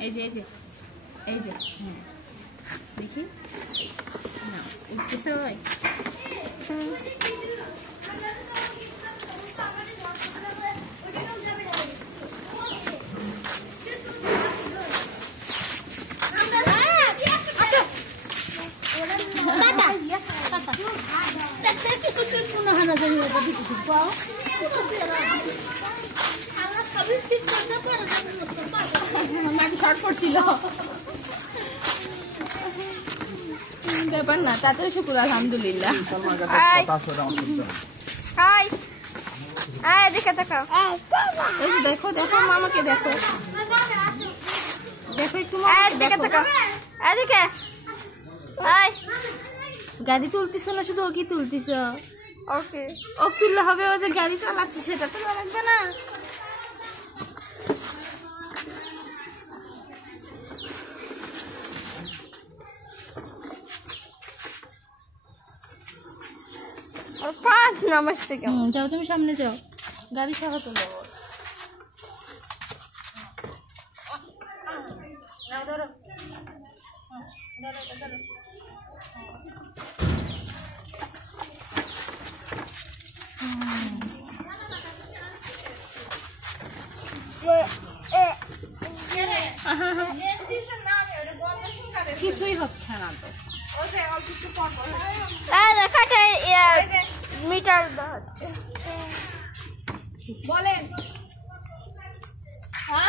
এই যে এই যে হ্যাঁ দেখি না উঠতেছে ভাই ব্যাপার না তাতে শুকুর আলহামদুলিল্লাহ দেখো দেখো মামাকে দেখো দেখো একটু এদিকে গাড়ি তুলতিস না শুধু ও কি তুলতিস ওকে ও তুললে হবে ও যে গাড়ি চালাচ্ছে সেটা তো লাগবে না যাও তুমি সামনে যাও গাড়ি সহ তোলো ধরো কিছুই হচ্ছে না তো মিটার বলেন